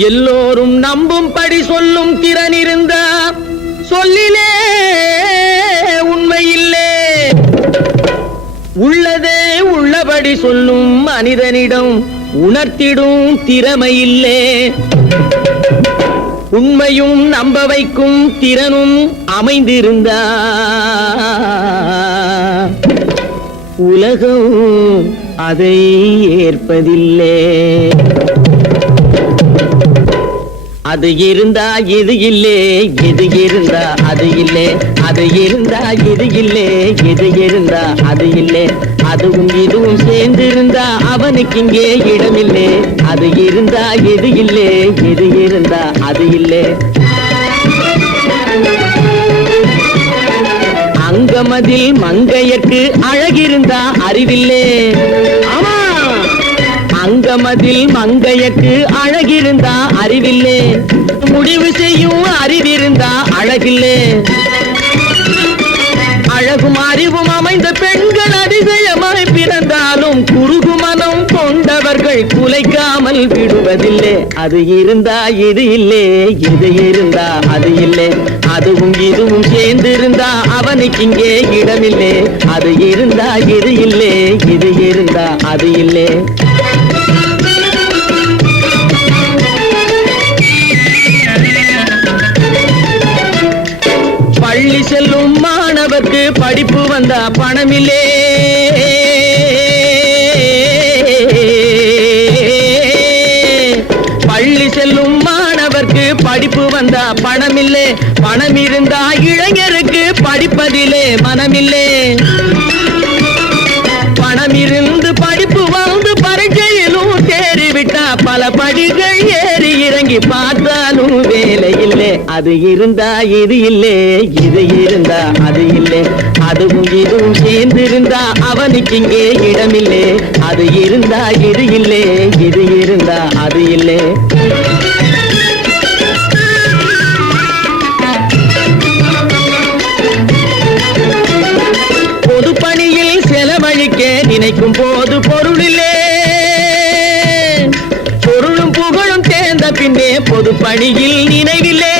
எல்லோரும் நம்பும்படி சொல்லும் திறன் இருந்த சொல்லிலே உண்மையில்லே. உள்ளதே உள்ளபடி சொல்லும் மனிதனிடம் உணர்த்திடும் திறமையில்லே. உண்மையும் நம்ப வைக்கும் திறனும் அமைந்திருந்தா. உலகம் அதை ஏற்பதில்லை. அது இருந்தா இது இல்லே இது இருந்தா அது இல்லே. அது இருந்தா இது இல்லே இது இருந்தா அது இல்லே. அதுவும் இதுவும் சேர்ந்து இருந்தா அவனுக்கு இங்கே இடமில்லே. அது இருந்தா எது இல்லே எது இருந்தா அது இல்லே. அங்கமதில் மங்கையற்கு அழகிருந்தா அறிவில்லே. ஆமா அங்கமதில் மங்கையக்கு அழகிருந்தா அறிவில்லே. முடிவு செய்யும் அறிவிருந்தா அழகில்லே. அழகும் அறிவும் அமைந்த பெண்கள் அதிசயமாய் பிறந்தாலும் குறுகு மனம் கொண்டவர்கள் குலைக்காமல் விடுவதில்லை. அது இருந்தா இது இல்லே இது இருந்தா அது இல்லை. அதுவும் இதுவும் சேர்ந்திருந்தா அவனுக்கு இங்கே இடமில்லை. அது இருந்தா இது இல்லே இது இருந்தா அது இல்லை. மாணவர்க்கு படிப்பு வந்தா பணமில்லே. பள்ளி செல்லும் மாணவர்க்கு படிப்பு வந்தா பணமில்லே. பணம் இருந்தா இளைஞருக்கு படிப்பதிலே மனமில்லே. பணம் இருந்து படிப்பு வந்து பரீட்சையிலும் தேறிவிட்டா பல படிகள் ஏறி இறங்கி பார்த்தா அது இருந்தா இது இல்லே இது இருந்தா அது இல்லே. அதுவும் இதுவும் சேர்ந்திருந்தா அவனுக்கு இங்கே இடமில்லே. அது இருந்தா இது இல்லே இது இருந்தா அது இல்லே. பொதுப்பணியில் செலவழிக்க நினைக்கும் போது பொருளிலே பொருளும் புகழும் தேர்ந்த பின்னே பொது பணியில் நினைவில்லே.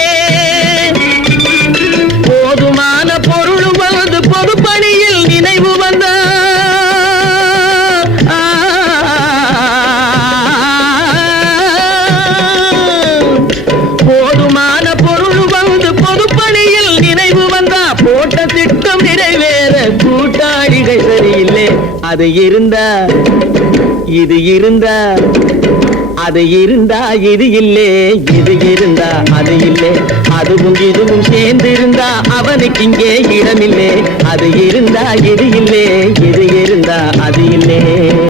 அது இருந்தா இது இருந்தா அது இருந்தா இது இல்லே இது இருந்தா அது இல்லே. அதுவும் இதுவும் சேர்ந்திருந்தா அவனுக்கு இங்கே இடமில்லே. அது இருந்தா இது இல்லே இது இருந்தா அது இல்லே.